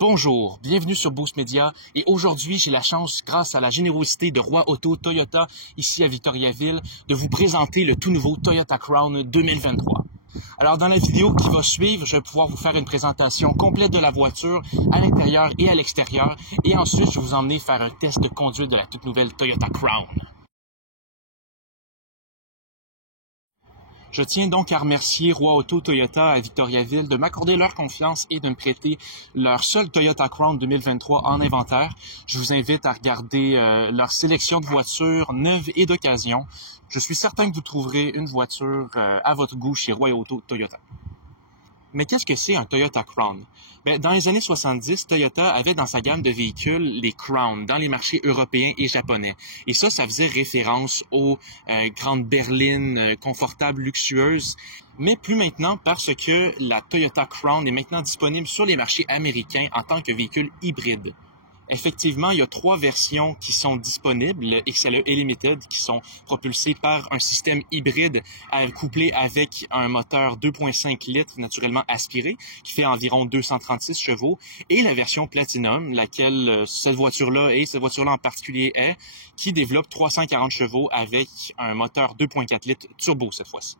Bonjour, bienvenue sur Boost Media et aujourd'hui j'ai la chance, grâce à la générosité de Roi Auto Toyota ici à Victoriaville, de vous présenter le tout nouveau Toyota Crown 2023. Alors dans la vidéo qui va suivre, je vais pouvoir vous faire une présentation complète de la voiture à l'intérieur et à l'extérieur et ensuite je vais vous emmener faire un test de conduite de la toute nouvelle Toyota Crown. Je tiens donc à remercier Roi Auto Toyota à Victoriaville de m'accorder leur confiance et de me prêter leur seul Toyota Crown 2023 en inventaire. Je vous invite à regarder leur sélection de voitures neuves et d'occasion. Je suis certain que vous trouverez une voiture à votre goût chez Roi Auto Toyota. Mais qu'est-ce que c'est un Toyota Crown? Dans les années 70, Toyota avait dans sa gamme de véhicules les Crown dans les marchés européens et japonais. Et ça faisait référence aux grandes berlines confortables, luxueuses. Mais plus maintenant parce que la Toyota Crown est maintenant disponible sur les marchés américains en tant que véhicule hybride. Effectivement, il y a 3 versions qui sont disponibles, le XLE et Limited, qui sont propulsées par un système hybride couplé avec un moteur 2.5 litres naturellement aspiré, qui fait environ 236 chevaux, et la version Platinum, laquelle cette voiture-là en particulier est, qui développe 340 chevaux avec un moteur 2.4 litres turbo cette fois-ci.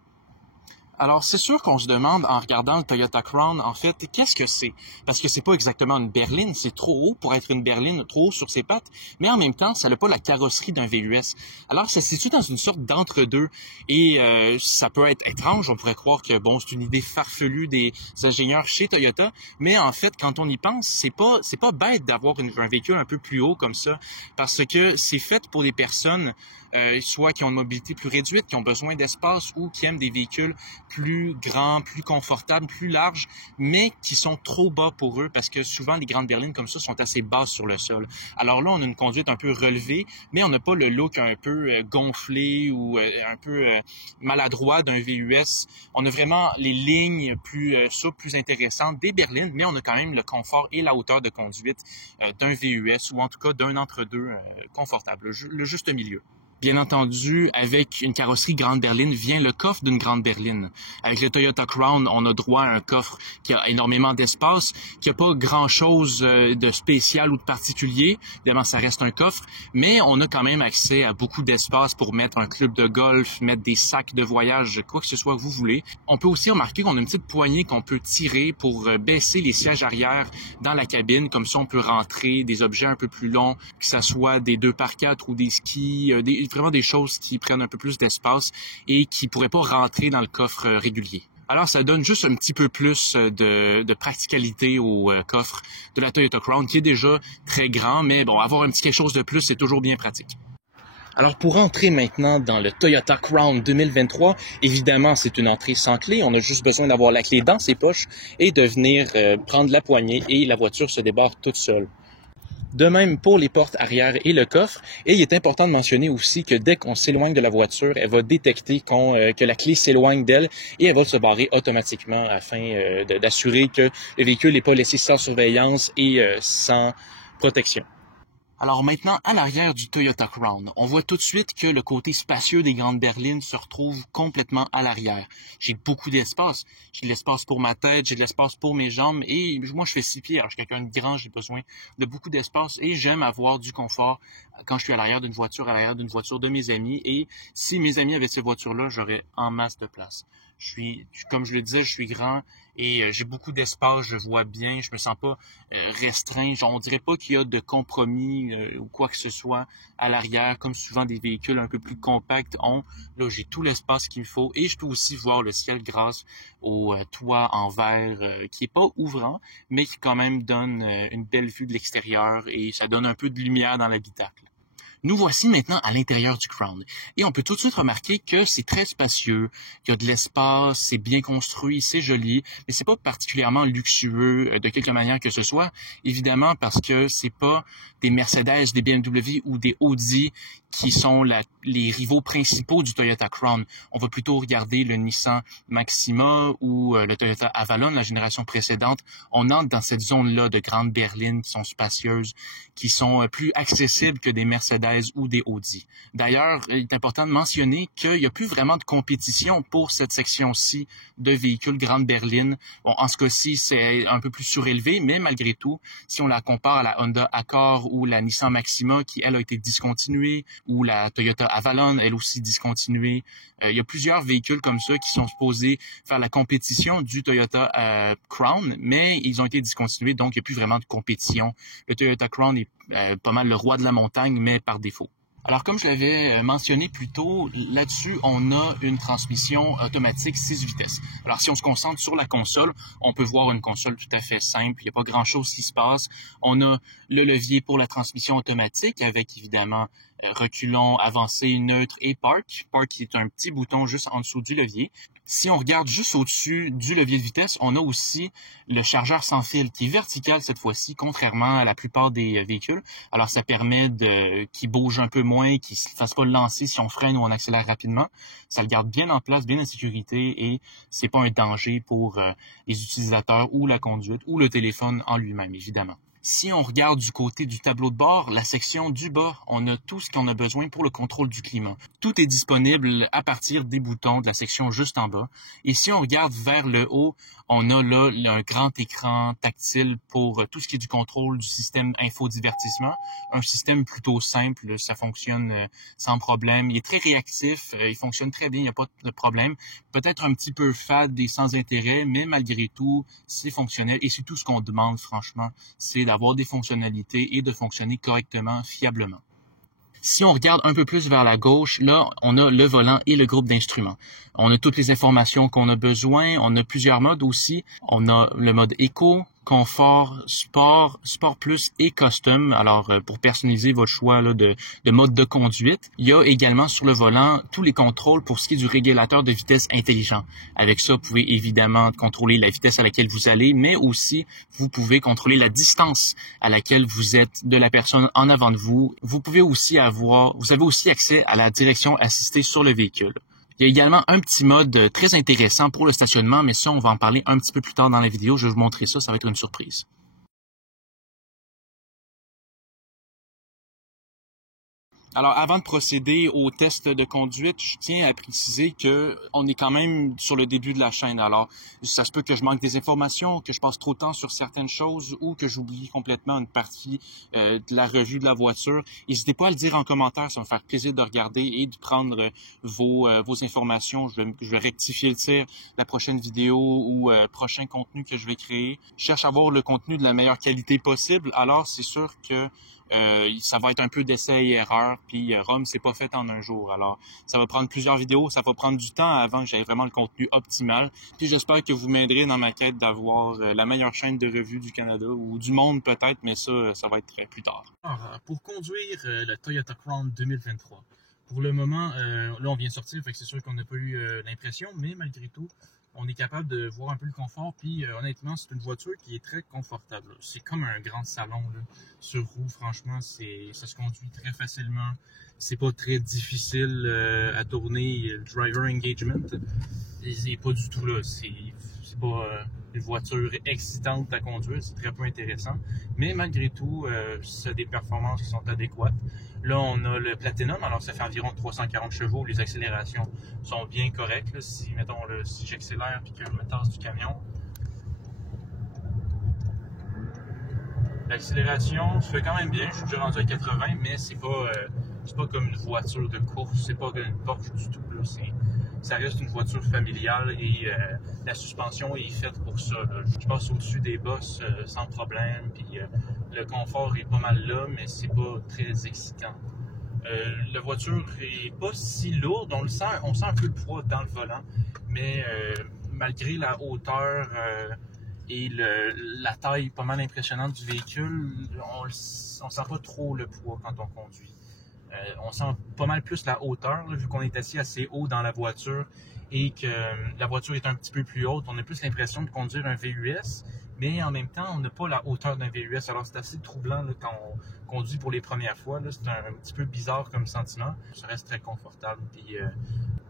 Alors, c'est sûr qu'on se demande, en regardant le Toyota Crown, en fait, qu'est-ce que c'est? Parce que c'est pas exactement une berline, c'est trop haut pour être une berline, trop haut sur ses pattes, mais en même temps, ça n'a pas la carrosserie d'un VUS. Alors, ça se situe dans une sorte d'entre-deux, et ça peut être étrange, on pourrait croire que, bon, c'est une idée farfelue des ingénieurs chez Toyota, mais en fait, quand on y pense, c'est pas bête d'avoir un véhicule un peu plus haut comme ça, parce que c'est fait pour les personnes soit qui ont une mobilité plus réduite, qui ont besoin d'espace ou qui aiment des véhicules plus grands, plus confortables, plus larges, mais qui sont trop bas pour eux parce que souvent les grandes berlines comme ça sont assez basses sur le sol. Alors là, on a une conduite un peu relevée, mais on n'a pas le look un peu gonflé ou un peu maladroit d'un VUS. On a vraiment les lignes plus souples, plus intéressantes des berlines, mais on a quand même le confort et la hauteur de conduite d'un VUS ou en tout cas d'un entre-deux confortable, le juste milieu. Bien entendu, avec une carrosserie grande berline vient le coffre d'une grande berline. Avec le Toyota Crown, on a droit à un coffre qui a énormément d'espace, qui n'a pas grand-chose de spécial ou de particulier. Évidemment, ça reste un coffre, mais on a quand même accès à beaucoup d'espace pour mettre un club de golf, mettre des sacs de voyage, quoi que ce soit que vous voulez. On peut aussi remarquer qu'on a une petite poignée qu'on peut tirer pour baisser les sièges arrière dans la cabine. Comme ça, on peut rentrer des objets un peu plus longs, que ce soit des 2x4 ou des skis, vraiment des choses qui prennent un peu plus d'espace et qui pourraient pas rentrer dans le coffre régulier. Alors, ça donne juste un petit peu plus de practicalité au coffre de la Toyota Crown, qui est déjà très grand, mais bon, avoir un petit quelque chose de plus, c'est toujours bien pratique. Alors, pour entrer maintenant dans le Toyota Crown 2023, évidemment, c'est une entrée sans clé. On a juste besoin d'avoir la clé dans ses poches et de venir prendre la poignée et la voiture se débarre toute seule. De même pour les portes arrière et le coffre. Et il est important de mentionner aussi que dès qu'on s'éloigne de la voiture, elle va détecter que la clé s'éloigne d'elle et elle va se barrer automatiquement afin d'assurer que le véhicule n'est pas laissé sans surveillance et sans protection. Alors maintenant, à l'arrière du Toyota Crown, on voit tout de suite que le côté spacieux des grandes berlines se retrouve complètement à l'arrière. J'ai beaucoup d'espace. J'ai de l'espace pour ma tête, j'ai de l'espace pour mes jambes et moi je fais 6 pieds. Alors je suis quelqu'un de grand, j'ai besoin de beaucoup d'espace et j'aime avoir du confort quand je suis à l'arrière d'une voiture, de mes amis. Et si mes amis avaient ces voitures-là, j'aurais en masse de place. Comme je le disais, je suis grand et j'ai beaucoup d'espace, je vois bien, je me sens pas restreint. On dirait pas qu'il y a de compromis ou quoi que ce soit à l'arrière, comme souvent des véhicules un peu plus compacts ont. Là, j'ai tout l'espace qu'il me faut et je peux aussi voir le ciel grâce au toit en verre qui est pas ouvrant, mais qui quand même donne une belle vue de l'extérieur et ça donne un peu de lumière dans l'habitacle. Nous voici maintenant à l'intérieur du Crown. Et on peut tout de suite remarquer que c'est très spacieux, qu'il y a de l'espace, c'est bien construit, c'est joli, mais c'est pas particulièrement luxueux de quelque manière que ce soit. Évidemment parce que c'est pas des Mercedes, des BMW ou des Audi qui sont les rivaux principaux du Toyota Crown. On va plutôt regarder le Nissan Maxima ou le Toyota Avalon, la génération précédente. On entre dans cette zone-là de grandes berlines qui sont spacieuses, qui sont plus accessibles que des Mercedes Mercedes ou des Audi. D'ailleurs, il est important de mentionner qu'il n'y a plus vraiment de compétition pour cette section-ci de véhicules grande berline. Bon, en ce cas-ci, c'est un peu plus surélevé, mais malgré tout, si on la compare à la Honda Accord ou la Nissan Maxima, qui, elle, a été discontinuée, ou la Toyota Avalon, elle aussi discontinuée, il y a plusieurs véhicules comme ça qui sont supposés faire la compétition du Toyota Crown, mais ils ont été discontinués, donc il n'y a plus vraiment de compétition. Le Toyota Crown est pas mal le roi de la montagne, mais par défaut. Alors, comme je l'avais mentionné plus tôt, là-dessus, on a une transmission automatique 6 vitesses. Alors, si on se concentre sur la console, on peut voir une console tout à fait simple. Il n'y a pas grand-chose qui se passe. On a le levier pour la transmission automatique avec, évidemment, reculons, avancé, neutre et park. Park qui est un petit bouton juste en dessous du levier. Si on regarde juste au-dessus du levier de vitesse, on a aussi le chargeur sans fil qui est vertical cette fois-ci, contrairement à la plupart des véhicules. Alors, ça permet qu'il bouge un peu moins, qu'il ne se fasse pas lancer si on freine ou on accélère rapidement. Ça le garde bien en place, bien en sécurité et c'est pas un danger pour les utilisateurs ou la conduite ou le téléphone en lui-même, évidemment. Si on regarde du côté du tableau de bord, la section du bas, on a tout ce qu'on a besoin pour le contrôle du climat. Tout est disponible à partir des boutons de la section juste en bas. Et si on regarde vers le haut, on a là un grand écran tactile pour tout ce qui est du contrôle du système infodivertissement. Un système plutôt simple, ça fonctionne sans problème. Il est très réactif, il fonctionne très bien, il n'y a pas de problème. Peut-être un petit peu fade et sans intérêt, mais malgré tout, c'est fonctionnel. Et c'est tout ce qu'on demande, franchement, c'est d'avoir des fonctionnalités et de fonctionner correctement, fiablement. Si on regarde un peu plus vers la gauche, là, on a le volant et le groupe d'instruments. On a toutes les informations qu'on a besoin. On a plusieurs modes aussi. On a le mode Eco, Confort, Sport, Sport Plus et Custom. Alors, pour personnaliser votre choix là, de mode de conduite. Il y a également sur le volant tous les contrôles pour ce qui est du régulateur de vitesse intelligent. Avec ça, vous pouvez évidemment contrôler la vitesse à laquelle vous allez, mais aussi, vous pouvez contrôler la distance à laquelle vous êtes de la personne en avant de vous. Vous avez aussi accès à la direction assistée sur le véhicule. Il y a également un petit mode très intéressant pour le stationnement, mais ça, on va en parler un petit peu plus tard dans la vidéo. Je vais vous montrer ça, ça va être une surprise. Alors, avant de procéder au test de conduite, je tiens à préciser que on est quand même sur le début de la chaîne. Alors, ça se peut que je manque des informations, que je passe trop de temps sur certaines choses ou que j'oublie complètement une partie de la revue de la voiture. N'hésitez pas à le dire en commentaire, ça va me faire plaisir de regarder et de prendre vos informations. Je vais rectifier le tir la prochaine vidéo ou prochain contenu que je vais créer. Je cherche à avoir le contenu de la meilleure qualité possible. Alors, c'est sûr que ça va être un peu d'essai et erreur, puis Rome, c'est pas fait en un jour. Alors, ça va prendre plusieurs vidéos, ça va prendre du temps avant que j'aie vraiment le contenu optimal. Puis j'espère que vous m'aiderez dans ma quête d'avoir la meilleure chaîne de revue du Canada, ou du monde peut-être, mais ça va être plus tard. Alors, pour conduire le Toyota Crown 2023, pour le moment, là on vient de sortir, fait que c'est sûr qu'on n'a pas eu l'impression, mais malgré tout, on est capable de voir un peu le confort, puis honnêtement, c'est une voiture qui est très confortable. C'est comme un grand salon là, sur roue, franchement, ça se conduit très facilement. C'est pas très difficile à tourner, le driver engagement, c'est pas du tout là. C'est pas une voiture excitante à conduire, c'est très peu intéressant. Mais malgré tout, ça a des performances qui sont adéquates. Là, on a le Platinum, alors ça fait environ 340 chevaux. Les accélérations sont bien correctes. Là. Si, mettons, si j'accélère et que je me tasse du camion, l'accélération se fait quand même bien. Je suis déjà rendu à 80, mais c'est pas comme une voiture de course. C'est pas une Porsche du tout. Là. Ça reste une voiture familiale et la suspension est faite pour ça. Là. Je passe au-dessus des bosses sans problème. Puis le confort est pas mal là, mais c'est pas très excitant. La voiture est pas si lourde, on sent un peu le poids dans le volant, mais malgré la hauteur et la taille pas mal impressionnante du véhicule, on sent pas trop le poids quand on conduit. On sent pas mal plus la hauteur, là, vu qu'on est assis assez haut dans la voiture et que la voiture est un petit peu plus haute. On a plus l'impression de conduire un VUS, mais en même temps, on n'a pas la hauteur d'un VUS. Alors, c'est assez troublant là, quand on conduit pour les premières fois. C'est un petit peu bizarre comme sentiment. Ça reste très confortable. Puis,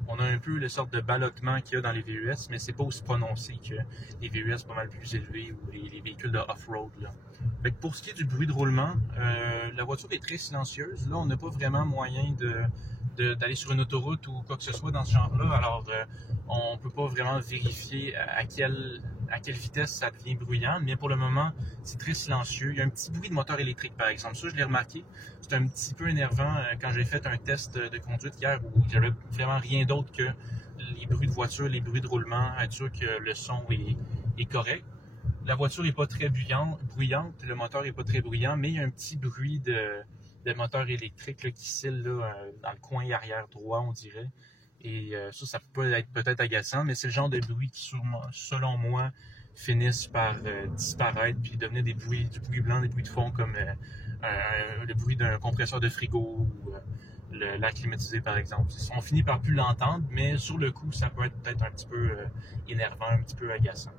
on a un peu le sorte de ballottement qu'il y a dans les VUS, mais c'est pas aussi prononcé que les VUS pas mal plus élevés ou les véhicules de off-road. Fait que pour ce qui est du bruit de roulement, la voiture est très silencieuse. Là, on n'a pas vraiment moyen d'aller sur une autoroute ou quoi que ce soit dans ce genre-là. Alors, on peut pas vraiment vérifier à quelle vitesse ça devient bruyant. Mais pour le moment, c'est très silencieux. Il y a un petit bruit de moteur électrique, par exemple. Ça, je l'ai remarqué. C'est un petit peu énervant quand j'ai fait un test de conduite hier où j'avais vraiment rien d'autre que les bruits de voiture, les bruits de roulement, être sûr que le son est correct. La voiture n'est pas très bruyante, le moteur n'est pas très bruyant, mais il y a un petit bruit de moteur électrique là, qui scille là, dans le coin arrière droit, on dirait. Et ça peut être peut-être agaçant, mais c'est le genre de bruit qui, selon moi, finissent par disparaître puis devenir du bruit blanc, des bruits de fond comme le bruit d'un compresseur de frigo ou l'air climatisé, par exemple. On finit par plus l'entendre, mais sur le coup, ça peut être peut-être un petit peu énervant, un petit peu agaçant.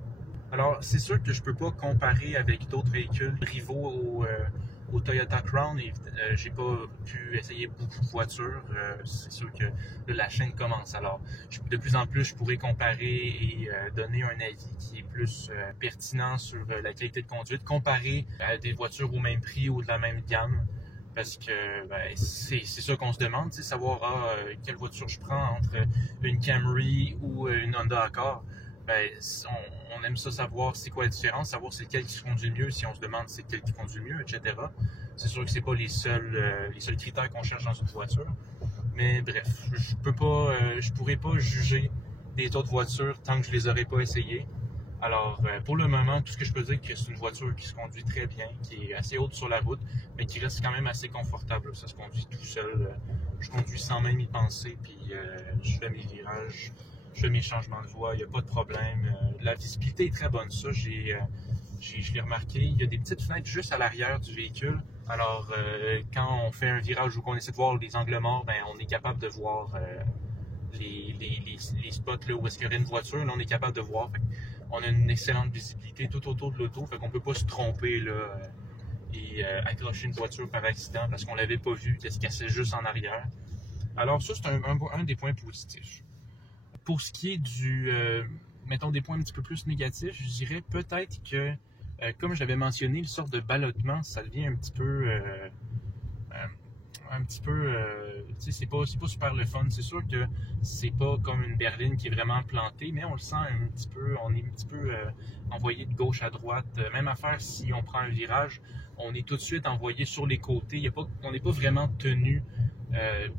Alors, c'est sûr que je peux pas comparer avec d'autres véhicules rivaux au Toyota Crown. J'ai pas pu essayer beaucoup de voitures. C'est sûr que la chaîne commence. Alors, de plus en plus, je pourrais comparer et donner un avis qui est plus pertinent sur la qualité de conduite, comparé à des voitures au même prix ou de la même gamme. Parce que c'est ça qu'on se demande, savoir quelle voiture je prends entre une Camry ou une Honda Accord. On aime ça savoir c'est quoi la différence, savoir c'est lequel qui se conduit le mieux, si on se demande c'est lequel qui conduit le mieux, etc. C'est sûr que c'est pas les seuls critères qu'on cherche dans une voiture. Mais bref, je pourrais pas juger des autres voitures tant que je les aurais pas essayées. Alors, pour le moment, tout ce que je peux dire, c'est que c'est une voiture qui se conduit très bien, qui est assez haute sur la route, mais qui reste quand même assez confortable. Ça se conduit tout seul. Je conduis sans même y penser, puis je fais mes virages. Je fais mes changements de voie, il n'y a pas de problème. La visibilité est très bonne, ça, je l'ai remarqué. Il y a des petites fenêtres juste à l'arrière du véhicule. Alors, quand on fait un virage ou qu'on essaie de voir les angles morts, on est capable de voir les spots là, où est-ce qu'il y aurait une voiture. Là, on est capable de voir. On a une excellente visibilité tout autour de l'auto. Fait qu'on peut pas se tromper là, et accrocher une voiture par accident parce qu'on l'avait pas vu, qu'elle se cassait juste en arrière. Alors ça, c'est un des points positifs. Pour ce qui est mettons des points un petit peu plus négatifs, je dirais peut-être que, comme je l'avais mentionné, le sort de ballottement, ça devient un petit peu, tu sais, c'est pas super le fun. C'est sûr que c'est pas comme une berline qui est vraiment plantée, mais on le sent un petit peu, on est un petit peu envoyé de gauche à droite. Même affaire si on prend un virage, on est tout de suite envoyé sur les côtés. On n'est pas vraiment tenu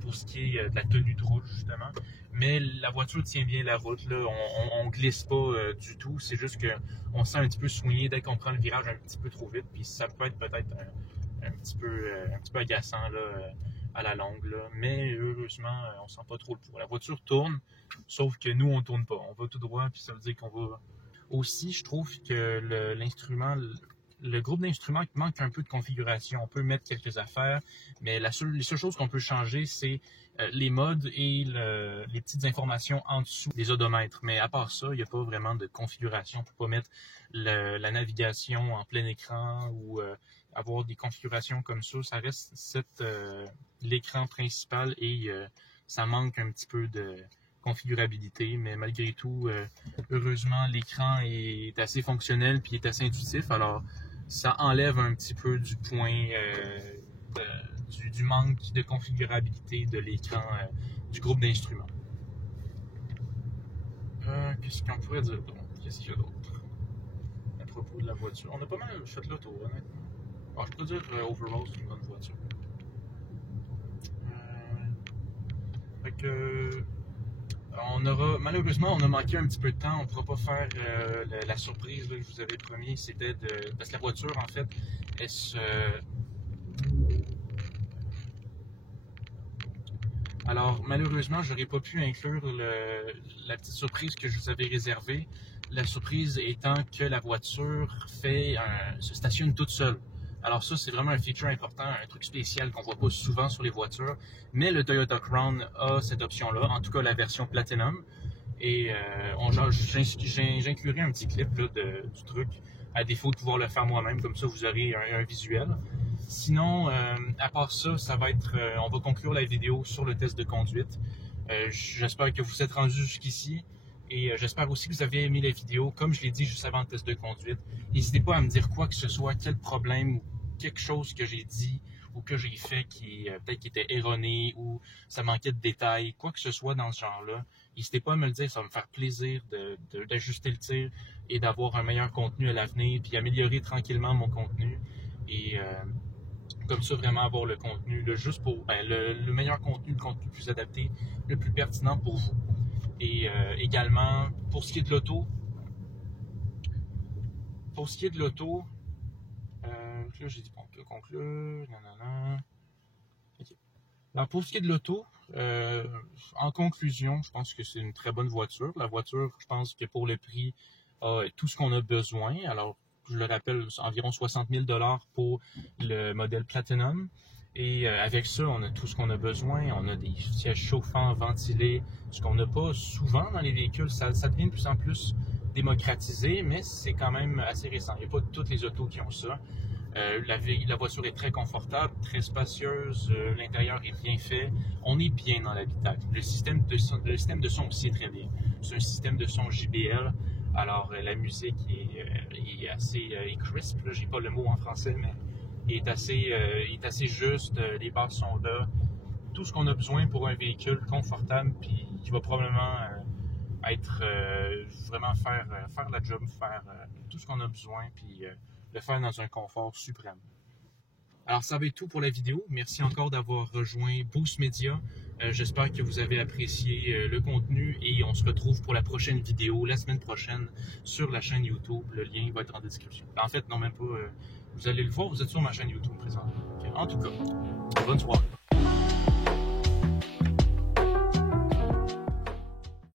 pour ce qui est de la tenue de route, justement. Mais la voiture tient bien la route, là. On glisse pas du tout. C'est juste qu'on se sent un petit peu soigné dès qu'on prend le virage un petit peu trop vite. Puis ça peut être peut-être un petit peu agaçant là, à la longue. Là. Mais heureusement, on sent pas trop le poids. La voiture tourne, sauf que nous, on tourne pas. On va tout droit, puis ça veut dire qu'on va... Aussi, je trouve que le groupe d'instruments manque un peu de configuration. On peut mettre quelques affaires, mais les seules choses qu'on peut changer, c'est les modes et les petites informations en dessous des odomètres. Mais à part ça, il n'y a pas vraiment de configuration. On peut pas mettre la navigation en plein écran ou avoir des configurations comme ça. Ça reste l'écran principal et ça manque un petit peu de configurabilité, mais malgré tout, heureusement, l'écran est assez fonctionnel puis est assez intuitif. Alors, ça enlève un petit peu du point du manque de configurabilité de l'écran du groupe d'instruments. Qu'est-ce qu'on pourrait dire d'autre? Qu'est-ce qu'il y a d'autre à propos de la voiture? On a pas mal fait le tour, honnêtement. Alors, je peux dire overall, c'est une bonne voiture. Fait que... malheureusement, on a manqué un petit peu de temps. On ne pourra pas faire la surprise là, que je vous avais promis. C'était parce que la voiture, en fait, elle se... Alors, malheureusement, j'aurais pas pu inclure la petite surprise que je vous avais réservée. La surprise étant que la voiture se stationne toute seule. Alors ça, c'est vraiment un feature important, un truc spécial qu'on voit pas souvent sur les voitures. Mais le Toyota Crown a cette option-là, en tout cas la version Platinum. Et j'inclurai un petit clip là, du truc, à défaut de pouvoir le faire moi-même, comme ça vous aurez un visuel. Sinon, à part ça, ça va être, on va conclure la vidéo sur le test de conduite. J'espère que vous êtes rendus jusqu'ici. Et j'espère aussi que vous avez aimé la vidéo. Comme je l'ai dit juste avant le test de conduite, n'hésitez pas à me dire quoi que ce soit, quel problème ou quelque chose que j'ai dit ou que j'ai fait qui peut-être qui était erroné ou ça manquait de détails, quoi que ce soit dans ce genre-là. N'hésitez pas à me le dire, ça va me faire plaisir d'ajuster le tir et d'avoir un meilleur contenu à l'avenir, puis améliorer tranquillement mon contenu. Et comme ça, vraiment avoir le contenu, juste pour le meilleur contenu, le contenu le plus adapté, le plus pertinent pour vous. Et également, pour ce qui est de l'auto, là j'ai dit conclure, nanana. Okay. Alors pour ce qui est de l'auto, en conclusion, je pense que c'est une très bonne voiture. La voiture, je pense que pour le prix, a tout ce qu'on a besoin. Alors, je le rappelle, environ 60 000 $ pour le modèle Platinum. Et avec ça, on a tout ce qu'on a besoin. On a des sièges chauffants, ventilés, ce qu'on n'a pas souvent dans les véhicules. Ça devient de plus en plus démocratisé, mais c'est quand même assez récent. Il n'y a pas toutes les autos qui ont ça. La voiture est très confortable, très spacieuse, l'intérieur est bien fait. On est bien dans l'habitacle. Le système de son aussi est très bien. C'est un système de son JBL. Alors, la musique est assez crisp. J'ai pas le mot en français, mais est assez juste. Les basses sont là. Tout ce qu'on a besoin pour un véhicule confortable, puis qui va probablement être vraiment faire la job, faire tout ce qu'on a besoin, puis le faire dans un confort suprême. Alors, ça va être tout pour la vidéo. Merci encore d'avoir rejoint Boost Media. J'espère que vous avez apprécié le contenu et on se retrouve pour la prochaine vidéo, la semaine prochaine, sur la chaîne YouTube. Le lien va être en description. En fait, non, même pas. Vous allez le voir, vous êtes sur ma chaîne YouTube présentement. En tout cas, bonne soirée.